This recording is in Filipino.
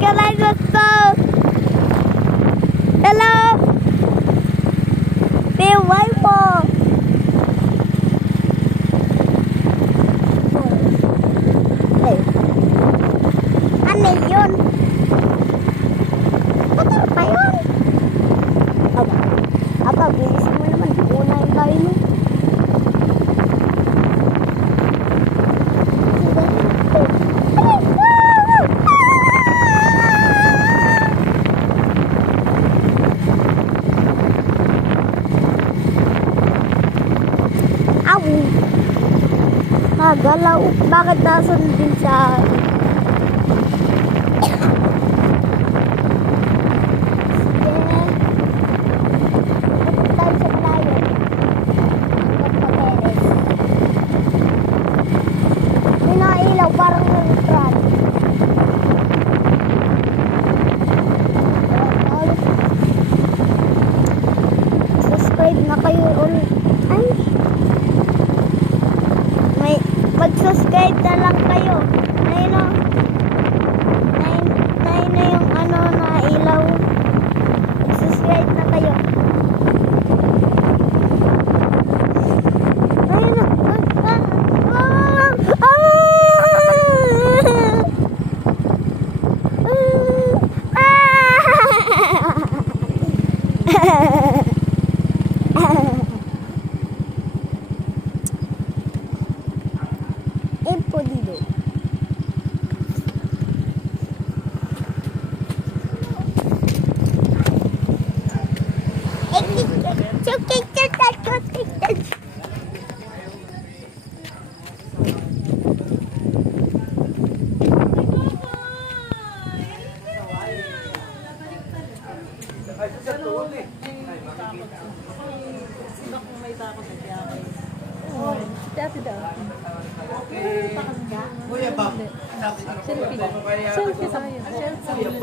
subscribe to. Hello. Beway po. Hey. Ano yun? Ano pa yun? Aba, bilisan mo naman. Unahin tayo nun. Aw! Galaw. Bakit nasundin sa akin? Parang nag-trot. Subscribe na kayo ulit. Ay. Mag-subscribe na lang kayo. Ayun o. Ayun na yung ano na ilaw. Mag-subscribe na kayo. Ayun o. Podido. Kuya ba? Selfie. Selfie tayo. Selfie.